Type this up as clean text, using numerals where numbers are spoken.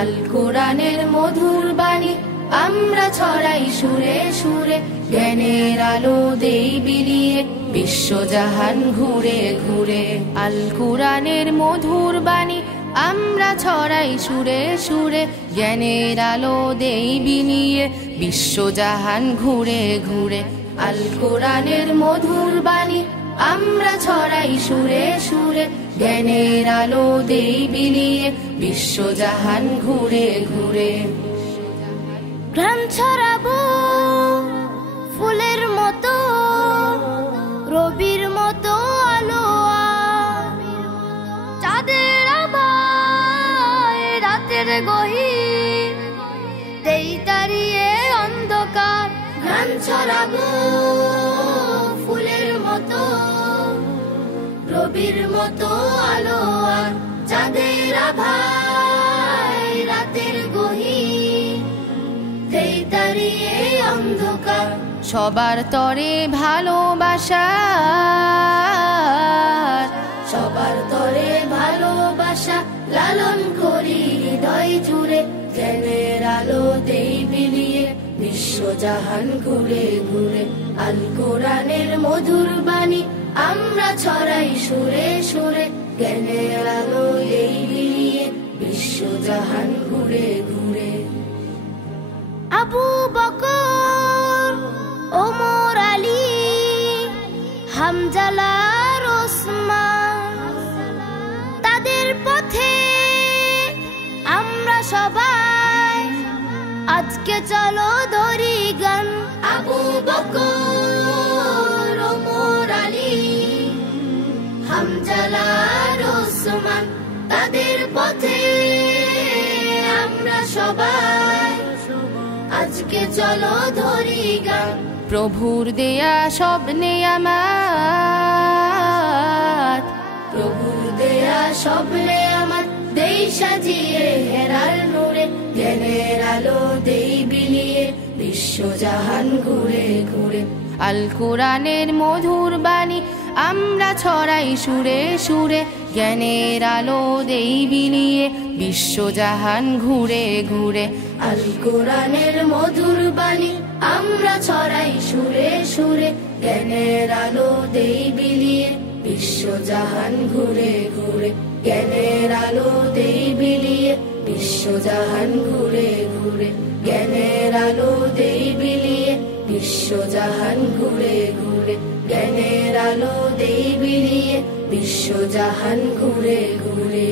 আল কোরআনের মধুর বাণী আমরা ছড়াই সুরে সুরে, জ্ঞানের আলো দেই বিলিয়ে বিশ্বজাহান ঘুরে ঘুরে। আল কোরআনের মধুর বাণী আমরা ছড়াই সুরে সুরে, জ্ঞানের আলো দেই বিলিয়ে বিশ্বজাহান ঘুরে ঘুরে। আল কোরআনের মধুর বাণী আমরা ছড়াই সুরে সুরে, জ্ঞানের আলো দেই বিলিয়ে বিশ্বজাহান ঘুরে ঘুরে। ঘ্রাণ ছড়াবো ফুলের মতো, রবির মতো আলো, চাঁদের আভায় রাতের গহীন দেই তাড়িয়ে অন্ধকার। ঘ্রাণ ছড়াবো ফুলের মতো, রবির মতো আলো, চাঁদের আভায় রাতের গহীন দেই তাড়িয়ে অন্ধকার। সবার তরে ভালোবাসা, সবার তরে ভালোবাসা লালন করি হৃদয় জুড়ে, জ্ঞানের আলো দেই বিলিয়ে বিশ্বজাহান ঘুরে ঘুরে। আল কোরআনের মধুর বাণী আমরা ছড়াই সুরে সুরে, জ্ঞানের আলো দেই বিলিয়ে বিশ্বজাহান ঘুরে ঘুরে। আবু বকর, ওমর আলী, হামজালা আর ওসমান, তাদের পথে আমরা সবাই আজকে চলো ধরি গান। আবু বকর, ওমর আলী, হামজালা আর ওসমান, তাদের পথে আমরা সবাই আজকে চলো ধরি গান। প্রভুর দেয়া সব নেয়ামত, প্রভুর দেয়া সব নেয়ামত দেই সাজিয়ে হেরার নূরে, জ্ঞানের আলো দেই বিলিয়ে বিশ্বজাহান ঘুরে ঘুরে। আল কোরআনের মধুর বাণী আমরা ছড়াই সুরে সুরে, জ্ঞানের আলো দেই বিলিয়ে বিশ্বজাহান ঘুরে ঘুরে। আল কোরআনের মধুর বাণী আমরা ছড়াই সুরে সুরে, জ্ঞানের আলো দেই বিলিয়ে বিশ্বজাহান ঘুরে ঘুরে। জ্ঞানের আলো দেই বিলিয়ে বিশ্বজাহান ঘুরে ঘুরে, জ্ঞানের আলো দেই বিলিয়ে বিশ্বজাহান ঘুরে ঘুরে, জ্ঞানের আলো দেই বিলিয়ে বিশ্বজাহান ঘুরে ঘুরে।